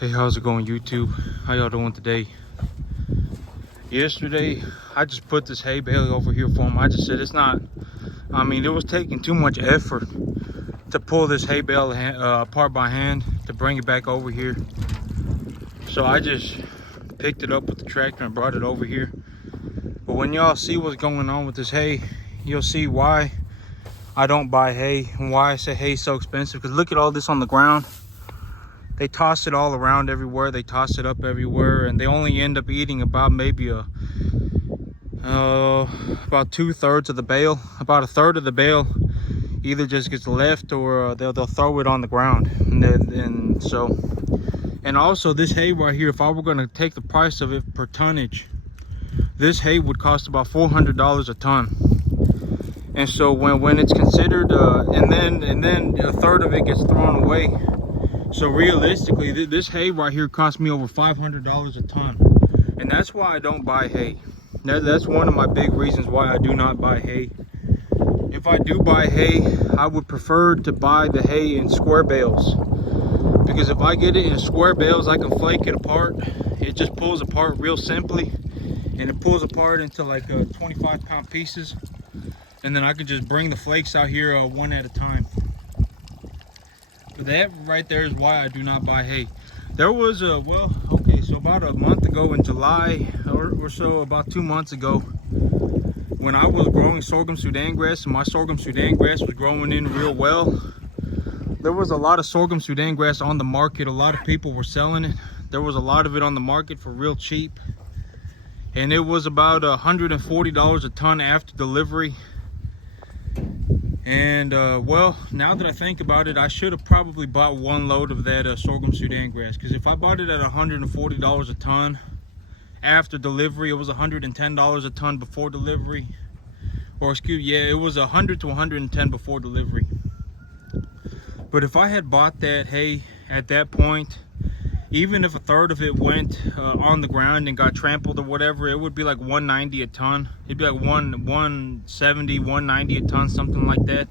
Hey, how's it going, YouTube? How y'all doing today? Yesterday, I just put this hay bale over here for him. I just said it was taking too much effort to pull this hay bale apart by hand to bring it back over here. So I just picked it up with the tractor and brought it over here. But when y'all see what's going on with this hay, you'll see why I don't buy hay and why I say hay is so expensive. Because look at all this on the ground. They toss it all around everywhere. They toss it up everywhere, and they only end up eating about maybe about 2/3 of the bale. About a third of the bale either just gets left, or they'll throw it on the ground. And also this hay right here, if I were going to take the price of it per tonnage, this hay would cost about $400 a ton. And so when it's considered, and then a third of it gets thrown away. So realistically, this hay right here cost me over $500 a ton. And that's why I don't buy hay. That's one of my big reasons why I do not buy hay. If I do buy hay, I would prefer to buy the hay in square bales. Because if I get it in square bales, I can flake it apart. It just pulls apart real simply. And it pulls apart into like 25-pound pieces. And then I can just bring the flakes out here one at a time. That right there is why I do not buy hay. There was so about a month ago in July or so, about 2 months ago, when I was growing sorghum Sudan grass, and my sorghum Sudan grass was growing in real well. There was a lot of sorghum Sudan grass on the market. A lot of people were selling it. There was a lot of it on the market for real cheap, and it was about $140 a ton after delivery. And well, now that I think about it, I should have probably bought one load of that sorghum Sudan grass, because if I bought it at $140 a ton after delivery, it was $110 a ton before delivery, or it was $100 to $110 before delivery. But if I had bought that hay at that point, even if a third of it went on the ground and got trampled or whatever, it would be like $190 a ton. It'd be like $170, $190 a ton, something like that.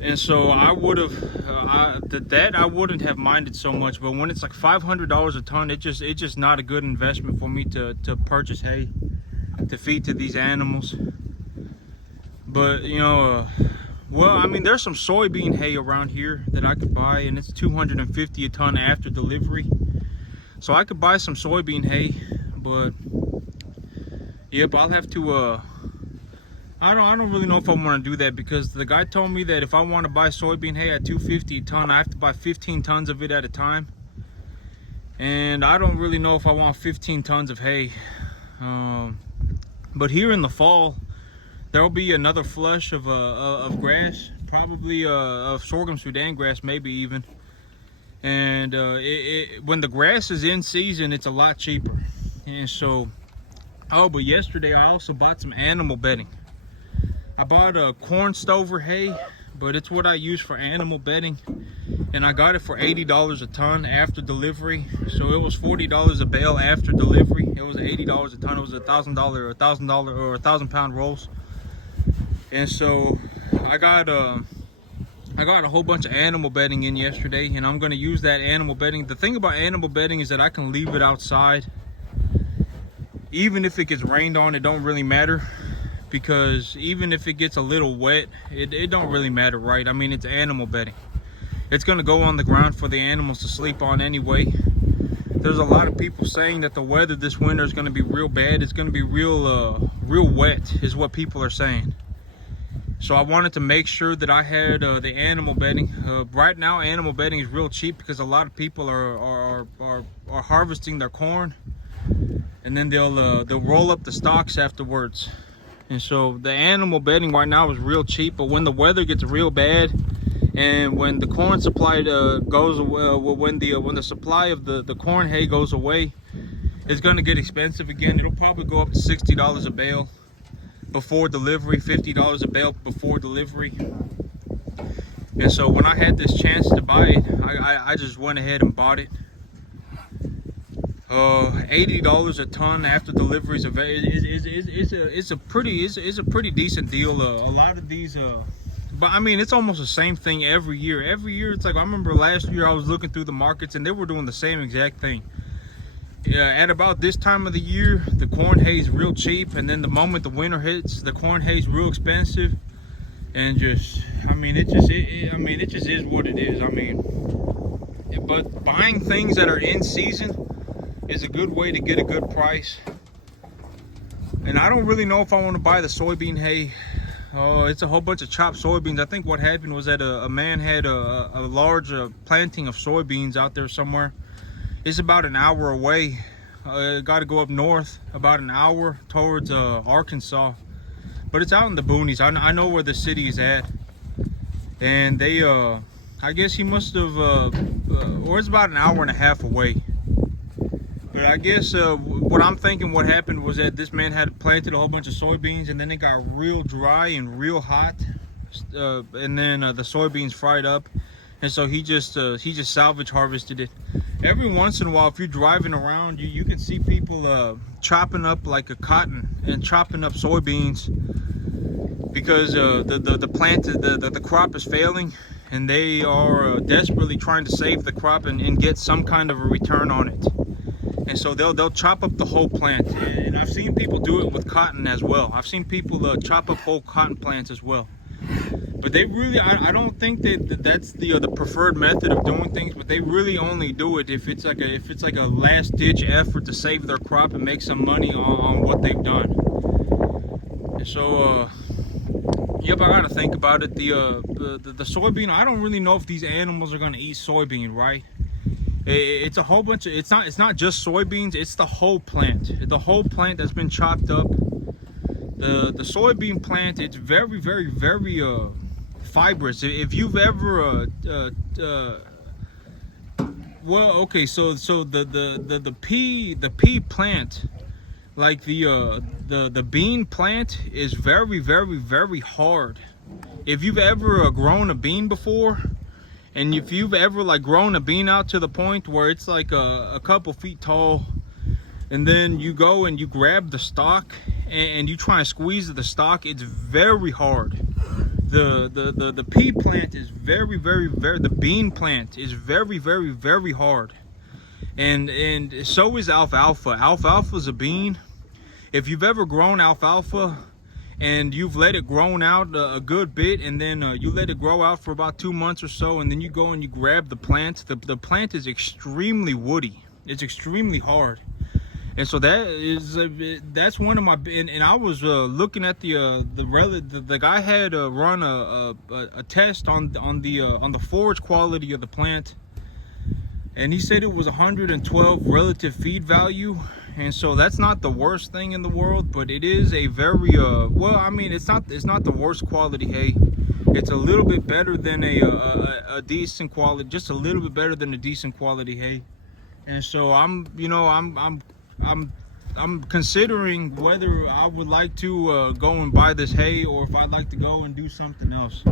And so I would have I wouldn't have minded so much. But when it's like $500 a ton, it's just not a good investment for me to purchase hay to feed to these animals. But you know, well, I mean, there's some soybean hay around here that I could buy, and it's $250 a ton after delivery. So I could buy some soybean hay, but yep, I'll have to. I don't really know if I want to do that, because the guy told me that if I want to buy soybean hay at $250 a ton, I have to buy 15 tons of it at a time. And I don't really know if I want 15 tons of hay. But here in the fall, there'll be another flush of grass, probably of sorghum Sudan grass, maybe even. And when the grass is in season, it's a lot cheaper. And so, but yesterday I also bought some animal bedding. I bought a corn stover hay, but it's what I use for animal bedding. And I got it for $80 a ton after delivery. So it was $40 a bale after delivery. It was $80 a ton. It was $1,000 or 1,000-pound rolls. And so I got a whole bunch of animal bedding in yesterday, and I'm going to use that animal bedding. The thing about animal bedding is that I can leave it outside. Even if it gets rained on, it don't really matter, because even if it gets a little wet, it don't really matter, right? I mean, it's animal bedding. It's going to go on the ground for the animals to sleep on anyway. There's a lot of people saying that the weather this winter is going to be real bad. It's going to be real wet, is what people are saying. So I wanted to make sure that I had the animal bedding. Right now, animal bedding is real cheap, because a lot of people are harvesting their corn, and then they'll roll up the stalks afterwards. And so the animal bedding right now is real cheap. But when the weather gets real bad, and when the corn supply goes away, when the supply of the corn hay goes away, it's going to get expensive again. It'll probably go up to $60 a bale before delivery, $50 a bale before delivery. And so when I had this chance to buy it, I just went ahead and bought it. $80 a ton after delivery is a pretty decent deal. A lot of these But I mean, it's almost the same thing every year. Every year, it's like, I remember last year I was looking through the markets and they were doing the same exact thing. At about this time of the year, the corn hay is real cheap, and then the moment the winter hits, the corn hay is real expensive. And just, I mean, it just is what it is. I mean, but buying things that are in season is a good way to get a good price. And I don't really know if I want to buy the soybean hay. It's a whole bunch of chopped soybeans. I think what happened was that a man had a large planting of soybeans out there somewhere. It's about an hour away. Got to go up north about an hour towards Arkansas. But it's out in the boonies. I know where the city is at. And they, I guess he must have, or it's about an hour and a half away. But I guess what I'm thinking what happened was that this man had planted a whole bunch of soybeans, and then it got real dry and real hot. And then the soybeans fried up. And so he just salvage harvested it. Every once in a while, if you're driving around, you can see people chopping up like a cotton and chopping up soybeans because the crop is failing, and they are desperately trying to save the crop and get some kind of a return on it. And so they'll chop up the whole plant. And I've seen people do it with cotton as well. I've seen people chop up whole cotton plants as well. But they really, I don't think that's the preferred method of doing things. But they really only do it if it's like a last ditch effort to save their crop and make some money on what they've done. And so, yep, I gotta think about it. The soybean, I don't really know if these animals are gonna eat soybean, right? It's a whole bunch of, it's not just soybeans, it's the whole plant. The whole plant that's been chopped up. The soybean plant, it's very, very, very fibrous. If you've ever well, okay, so the pea plant, like the bean plant, is very, very, very hard. If you've ever grown a bean before, and if you've ever like grown a bean out to the point where it's like a couple feet tall, and then you go and you grab the stalk and you try and squeeze the stalk, it's very hard. The pea plant is very, very, very, the bean plant is very, very, very hard. And so is alfalfa. Alfalfa is a bean. If you've ever grown alfalfa and you've let it grow out a good bit, and then you let it grow out for about 2 months or so, and then you go and you grab the plant, the plant is extremely woody. It's extremely hard. And so that's one of my, and I was looking at the guy had run a test on the forage quality of the plant, and he said it was 112 relative feed value. And so that's not the worst thing in the world, but it is a very well, I mean, it's not the worst quality hay. It's a little bit better than a decent quality, just a little bit better than a decent quality hay. And so I'm considering whether I would like to go and buy this hay, or if I'd like to go and do something else.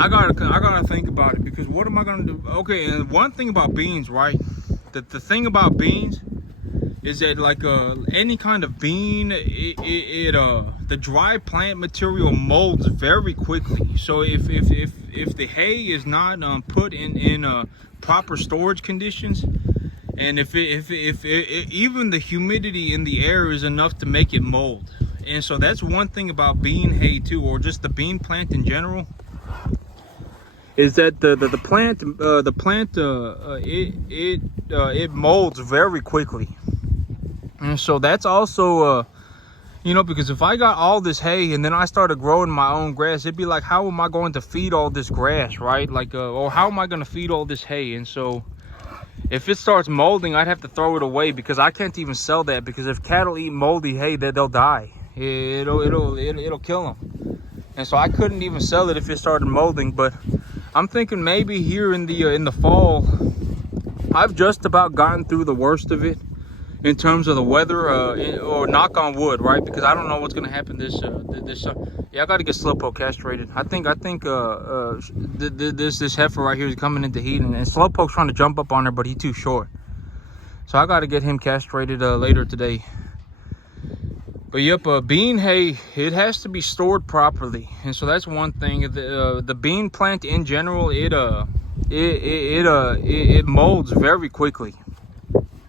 I gotta think about it, because what am I gonna do? Okay, and one thing about beans, right? The thing about beans is that, like any kind of bean, the dry plant material molds very quickly. So if the hay is not put in proper storage conditions, and if even the humidity in the air is enough to make it mold. And so that's one thing about bean hay too, or just the bean plant in general, is that the plant it molds very quickly. And so that's also you know, because if I got all this hay and then I started growing my own grass, it'd be like, how am I going to feed all this grass, right? Like or how am I going to feed all this hay? And so if it starts molding, I'd have to throw it away, because I can't even sell that, because if cattle eat moldy hay, they'll die. It'll kill them. And so I couldn't even sell it if it started molding. But I'm thinking maybe here in the fall, I've just about gotten through the worst of it in terms of the weather, or knock on wood, right? Because I don't know what's gonna happen this yeah, I gotta get Slowpoke castrated. I think this heifer right here is coming into heat, and Slowpoke's trying to jump up on her, but he's too short. So I gotta get him castrated later today. But yep, bean hay, it has to be stored properly, and so that's one thing. The bean plant in general, it molds very quickly,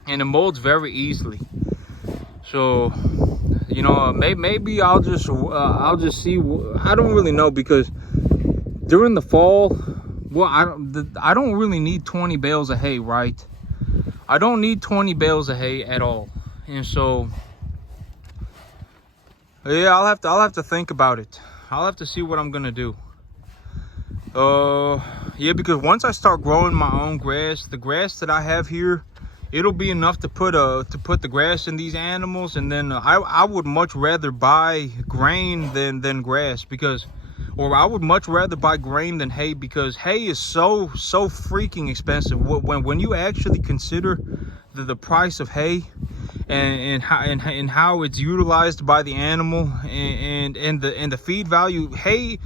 and it molds very easily. So, you know, maybe I'll just see. I don't really know, because during the fall, well, I don't really need 20 bales of hay, right? I don't need 20 bales of hay at all, and so. Yeah, I'll have to think about it. I'll have to see what I'm gonna do. Yeah, because once I start growing my own grass, the grass that I have here, it'll be enough to put the grass in these animals, and then I would much rather buy grain than grass, because, or I would much rather buy grain than hay, because hay is so freaking expensive. When you actually consider the price of hay, and how it's utilized by the animal, and the feed value, hay,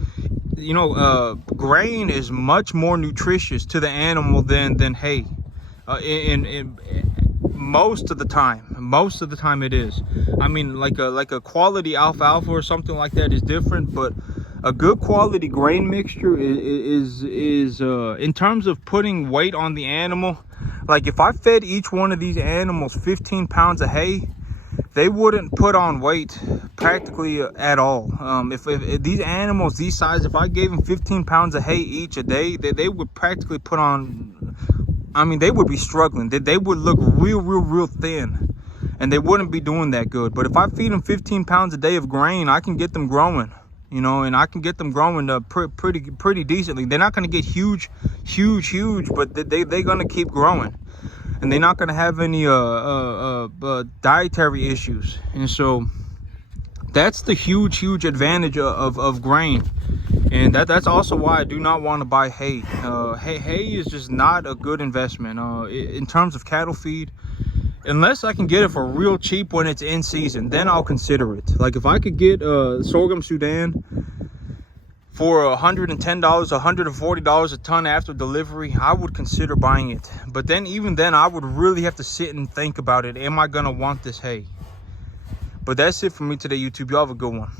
you know, grain is much more nutritious to the animal than hay. In most of the time it is. I mean, like a quality alfalfa or something like that is different, but a good quality grain mixture is in terms of putting weight on the animal. Like if I fed each one of these animals 15 pounds of hay, they wouldn't put on weight practically at all. If these animals these size, if I gave them 15 pounds of hay each a day, they would practically put on, I mean, they would be struggling. They would look real thin, and they wouldn't be doing that good. But if I feed them 15 pounds a day of grain, I can get them growing, you know, and I can get them growing pretty decently. They're not going to get huge, but they're going to keep growing, and they're not going to have any dietary issues. And so that's the huge advantage of grain. And that's also why I do not want to buy hay. Hay is just not a good investment in terms of cattle feed. Unless I can get it for real cheap when it's in season, then I'll consider it. Like if I could get sorghum Sudan for $110, $140 a ton after delivery, I would consider buying it. But then even then, I would really have to sit and think about it. Am I gonna want this hay? But that's it for me today, YouTube. Y'all have a good one.